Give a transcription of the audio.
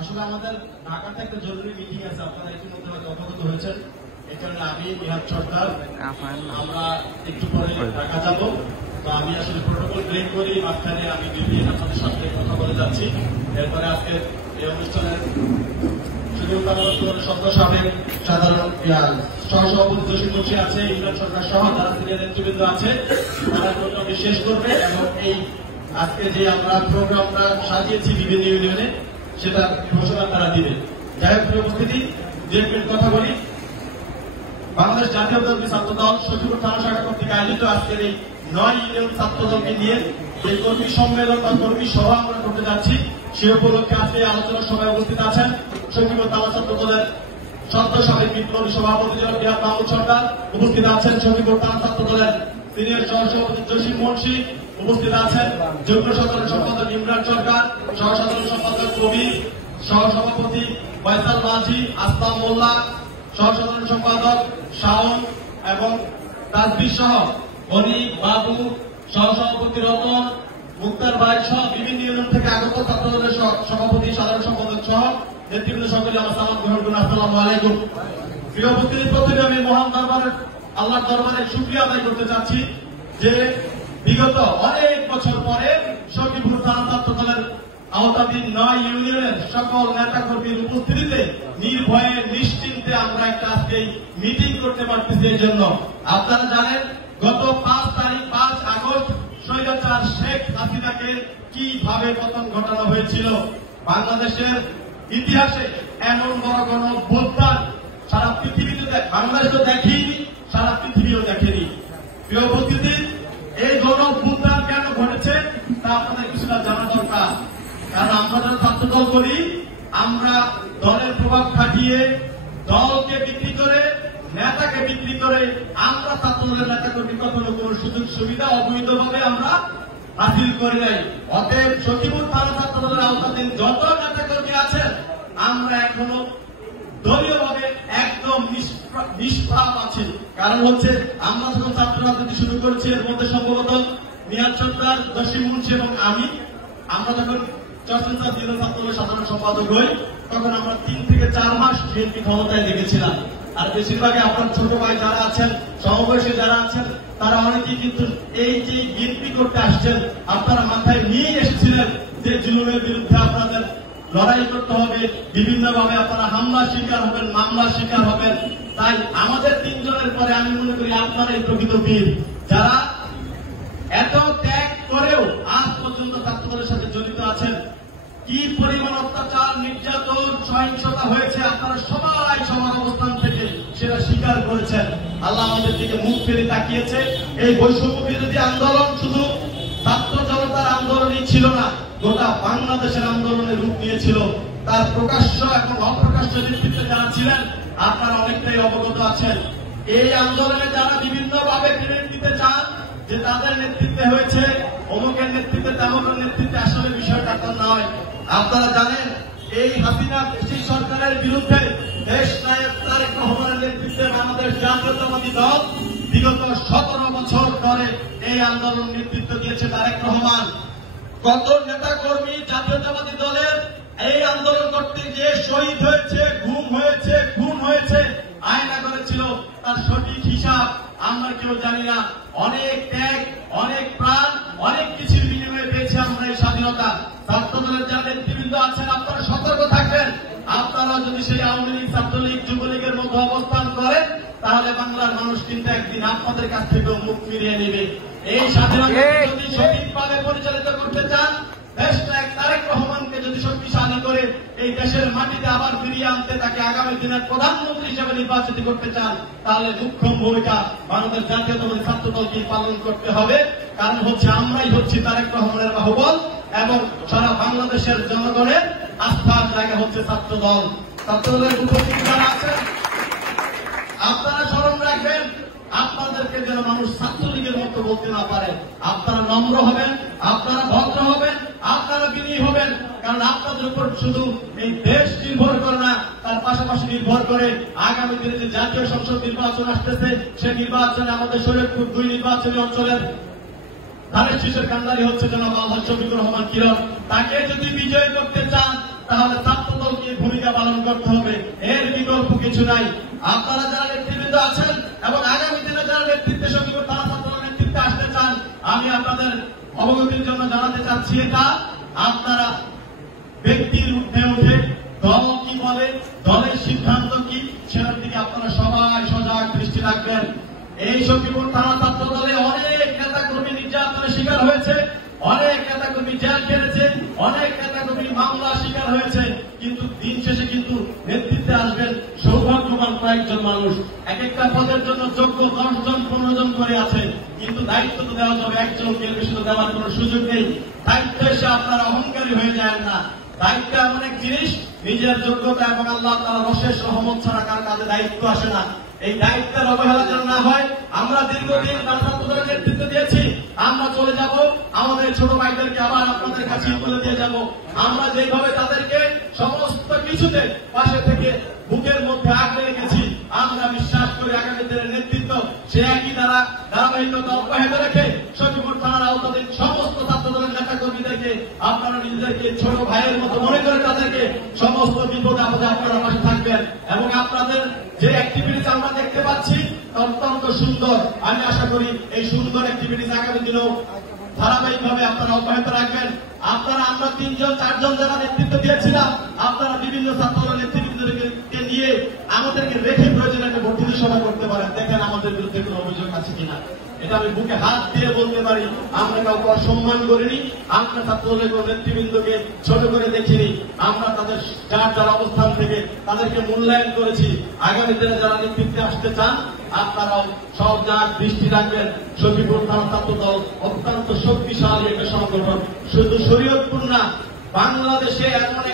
আসলে আমাদের ঢাকাতে একটা জরুরি মিটিং আছে, আপনারা ইতিমধ্যে হয়তো অবগত হয়েছেন। এই কারণে আমি নিহাদ সরকার আমরা একটু পরে ঢাকা যাব। তো আমি আসলে প্রোটোকল ব্রেক করি, মাঝখানে আমি 2 মিনিট আপনাদের সাথে কথা বলে যাচ্ছি। এরপরে আজকে এই অনুষ্ঠানের সাধারণ সহসভাপতি জসিম মুন্সি আছে, ইমরান সরকার সহ যারা সিনিয়র নেতৃবৃন্দ আছে, তারা প্রোগ্রামটি শেষ করবে এবং এই আজকে যে আমরা প্রোগ্রামটা সাজিয়েছি বিভিন্ন ইউনিয়নে সেটা ঘোষণা তারা দিবে। যাই হোক, উপস্থিতি 2 মিনিট কথা বলি। বাংলাদেশ জাতীয়তাবাদী ছাত্র দল সচিবপুর থানা শাখা কর্তৃক আয়োজিত আজকের এই 9 ইউনিয়ন ছাত্র দলকে নিয়ে যে কর্মী সম্মেলন বা কর্মী সভা আমরা করতে যাচ্ছি, সে উপলক্ষে আজকে আলোচনা সভায় উপস্থিত আছেন সচিবপুর থানা ছাত্র দলের সদ্য সাবেক বিপ্লবী সভাপতি জনাব নিহাদ মাহমুদ সরকার, উপস্থিত আছেন সচিবপুর থানা ছাত্র দলের সিনিয়র সহসভাপতি জসিম মুন্সি, উপস্থিত আছেন যুগ্ম সাধারণ সম্পাদক ইমরান সরকার, সহ সাধারণ সম্পাদক কবির, সহসভাপতি ফয়সাল মাঝি, আসলাম মোল্লা, সহ সাধারণ সম্পাদক শাওন এবং তাজবির সহ অনিক বাবু, সহসভাপতি রতন, মুক্তার ভাই সহ বিভিন্ন ইউনিয়ন থেকে আগত ছাত্র দলের সভাপতি সাধারণ সম্পাদক সহ নেতৃবৃন্দ সকলে আমার সালাম গ্রহণ করুন। আসসালামু আলাইকুম। প্রিয় উপস্থিতি, প্রথমে আমি মহান দরবারের আল্লাহর দরবারে শুকরিয়া আদায় করতে চাচ্ছি যে বিগত অনেক বছর পরে সখীপুর থানা ছাত্র দলের আওতাধীন 9 ইউনিয়নের সকল নেতা কর্মীর উপস্থিতিতে নির্ভয়ে নিশ্চিন্তে আমরা একটা আজকে মিটিং করতে পারতেছি। এই জন্য আপনারা জানেন গত 5 আগস্ট স্বৈরাচার শেখ হাসিনাকে কিভাবে পতন ঘটানো হয়েছিল। বাংলাদেশের ইতিহাসে এমন বড় কোন অভ্যুত্থান সারা পৃথিবীতে বাংলাদেশ তো দেখেনি, সারা পৃথিবীও দেখেনি। প্রিয় উপস্থিতি, এই গণ অভ্যুত্থান কেন ঘটেছে তা আপনাদের কিছুটা জানা দরকার। কারণ আমরা যারা ছাত্র দল করি, আমরা দলের প্রভাব খাটিয়ে দলকে বিক্রি করে, নেতাকে বিক্রি করে আমরা ছাত্র দলের নেতা কর্মী কখনো কোন সুযোগ সুবিধা অবৈধভাবে আমরা হাসিল করি নাই। অতএব সখীপুর থানা ছাত্র দলের আওতাধীন যত নেতা কর্মী আছেন, আমরা এখনো দলীয়ভাবে একদম নিষ্পাপ আছি। কারণ হচ্ছে আমরা যখন ছাত্র রাজনীতি শুরু করেছি, এর মধ্যে সম্ভবত নিহাদ সরকার, জসিম মুন্সি এবং আমরা যখন চর্চা ছাত্র দলের সাধারণ সম্পাদক হই, তখন আমরা 3 থেকে 4 মাস বিএনপি ক্ষমতায় দেখেছিলাম। আর বেশিরভাগই আপনার ছোট ভাই যারা আছেন, সমবয়সী যারা আছেন, তারা অনেকেই কিন্তু এই যে বিএনপি করতে আসছেন, আপনারা মাথায় নিয়ে এসেছিলেন যে জুলুমের বিরুদ্ধে আপনাদের লড়াই করতে হবে, বিভিন্নভাবে আপনারা হামলার শিকার হবেন, মামলার শিকার হবেন। তাই আমাদের 3 জনের পরে আমি মনে করি আপনারা এই প্রকৃত বীর, যারা এত ত্যাগ করেও আজ পর্যন্ত ছাত্রদলের সাথে জড়িত আছেন। কি পরিমাণ অত্যাচার, নির্যাতন, সহিংসতা হয়েছে আপনারা সবাই সমান অবস্থান থেকে সেটা স্বীকার করেছেন। আল্লাহ আমাদের দিকে মুখ ফিরে তাকিয়েছে। এই বৈষম্য বিরোধী আন্দোলন শুধু ছাত্র জনতার আন্দোলনই ছিল না, গোটা বাংলাদেশের আন্দোলনের রূপ নিয়েছিল। তার প্রকাশ্য এবং অপ্রকাশ্য নেতৃত্বে যারা ছিলেন আপনারা অনেকটাই অবগত আছেন। এই আন্দোলনে যারা বিভিন্নভাবে ক্রেডিট দিতে চান যে তাদের নেতৃত্বে হয়েছে, অমুকের নেতৃত্বে, তেমকের নেতৃত্বে, আসলে বিষয়টা তা নয়। আপনারা জানেন এই হাসিনা ফ্যাসিস্ট সরকারের বিরুদ্ধে দেশ নায়ক তারেক রহমানের নেতৃত্বে বাংলাদেশ জাতীয়তাবাদী দল বিগত 17 বছর ধরে এই আন্দোলন নেতৃত্ব দিয়েছে তারেক রহমান। কত নেতা কর্মী জাতীয়তাবাদী দলের এই আন্দোলন করতে গিয়ে শহীদ হয়েছে, গুম হয়েছে, খুন হয়েছে, আয়না করেছিল, তার সঠিক হিসাব আমরা কেউ জানি না। অনেক ত্যাগ, অনেক প্রাণ, অনেক কিছুর বিনিময়ে পেয়েছি আমরা এই স্বাধীনতা। ছাত্র দলের যারা নেতৃবৃন্দ আছেন আপনারা সতর্ক থাকবেন। আপনারা যদি সেই আওয়ামী লীগ, ছাত্রলীগ, যুবলীগের মধ্যে অবস্থান করেন, তাহলে বাংলার মানুষ কিন্তু একদিন আপনাদের কাছ থেকেও মুখ ফিরিয়ে নেবে। এই স্বাধীনতা যদি সঠিকভাবে পরিচালিত করতে চান, দেশটা তারেক রহমানকে যদি শক্তিশালী করে এই দেশের মাটিতে আবার ফিরিয়ে আনতে, তাকে আগামী দিনের প্রধানমন্ত্রী হিসেবে নির্বাচিত করতে চান, তাহলে মুখ্য ভূমিকা বাংলাদেশ জাতীয়তাবাদী ছাত্র দলকে পালন করতে হবে। কারণ হচ্ছে আমরাই হচ্ছি তারেক রহমানের বাহুবল এবং সারা বাংলাদেশের জনগণের আস্থার জায়গা হচ্ছে ছাত্র দল। ছাত্র দলের উপস্থিতি যারা আছেন আপনারা স্মরণ রাখবেন, আপনাদেরকে যেন মানুষ ছাত্রলীগের মতো বলতে না পারে। আপনারা নম্র হবেন, আপনারা ভদ্র হবেন, আপনারা বিনয়ী হবেন। কারণ আপনাদের উপর শুধু এই দেশ নির্ভর করে না, তার পাশাপাশি নির্ভর করে আগামী দিনে যে জাতীয় সংসদ নির্বাচন আসতেছে, সেই নির্বাচনে আমাদের শরীয়তপুর 2 নির্বাচনী অঞ্চলের ধানের শীষের কান্ডারি হচ্ছে জনাব আলহাজ শফিকুর রহমান কিরণ। তাকে যদি বিজয় করতে চান, তাহলে ছাত্র দল ভূমিকা পালন করতে হবে, এর বিকল্প কিছু নাই। আপনারা যারা নেতৃবৃন্দ আছেন এবং আগামী দিনে যারা নেতৃত্বে সঙ্গীপুর থানা ছাত্রদলের নেতৃত্বে আসতে চান, আমি আপনাদের অবগতির জন্য জানাতে চাচ্ছি এটা আপনারা ব্যক্তির ঊর্ধ্বে উঠে দল কি বলে, দলের সিদ্ধান্ত কি, সেটার দিকে আপনারা সবাই সজাগ দৃষ্টি রাখবেন। এই সখীপুর থানা ছাত্র দলে অনেক নেতাকর্মী নির্যাতনের শিকার হয়েছে, অনেক নেতাকর্মী জেল খেটেছে, অনেক নেতাকর্মী মামলা শিকার হয়েছে, কিন্তু দিন শেষে কিন্তু নেতৃত্বে আসবেন সৌভাগ্যবান কয়েকজন মানুষ। এক একটা পদের জন্য যোগ্য 10 জন 15 জন করে আছে, কিন্তু দায়িত্ব তো দেওয়া যাবে একজনকে, বেশি তো দেওয়ার কোন সুযোগ নেই। দায়িত্ব এসে আপনারা অহংকারী হয়ে যায় না। দায়িত্ব এমন এক জিনিস, নিজের যোগ্যতা এবং আল্লাহ তাআলার অশেষ রহমত ছাড়া কার কাঁধে দায়িত্ব আসে না। এই দায়িত্বের অবহেলা যেন না হয়। আমরা দীর্ঘদিন ছাত্রদের নেতৃত্ব দিয়েছি, আমরা চলে যাব, আমাদের ছোট ভাইদেরকে আবার আপনাদের কাছে তুলে দিয়ে যাব। আমরা যেভাবে তাদেরকে সমস্ত কিছুতে পাশে থেকে বুকের মধ্যে আগলে রেখেছি, আমরা বিশ্বাস করি আগামী দিনের নেতৃত্ব সে একই দ্বারা ধারাবাহিকতা অব্যাহত রেখে সখীপুর থানার আওতাধীন সমস্ত ছাত্রদলের নেতা কর্মীদেরকে আপনারা নিজেদেরকে ছোট ভাইয়ের মতো মনে করে তাদেরকে সমস্ত বিপদ আপদে আপনারা পাশে থাকবেন। এবং আপনাদের যে অ্যাক্টিভিটিস আমরা দেখতে পাচ্ছি অত্যন্ত সুন্দর, আমি আশা করি এই সুন্দর অ্যাক্টিভিটিস আগামী দিনেও ধারাবাহিকভাবে আপনারা অব্যাহত রাখবেন। আপনারা আমরা 3 জন 4 জন যারা নেতৃত্ব দিয়েছিলাম, আপনারা বিভিন্ন ছাত্রদল নেতৃবৃন্দকে নিয়ে আমাদেরকে রেখে প্রয়োজনে একটা ভর্তি সভা করতে পারেন, দেখেন আমাদের বিরুদ্ধে কোনো অভিযোগ আছে কিনা। এটা আমি বুকে হাত দিয়ে বলতে পারি, আমরা কাউকে অসম্মান করিনি, আমরা ছাত্রদলের নেতৃবৃন্দকে ছোট করে দেখিনি, আমরা তাদের যার যার অবস্থান থেকে তাদেরকে মূল্যায়ন করেছি। আগামী দিনে যারা নেতৃত্বে আসতে চান আপনারাও সজাগ দৃষ্টি রাখবেন। সখীপুর থানা ছাত্রদল অত্যন্ত শক্তিশালী একটা সংগঠন, শুধু শরীয়তপুর না, বাংলাদেশে এমন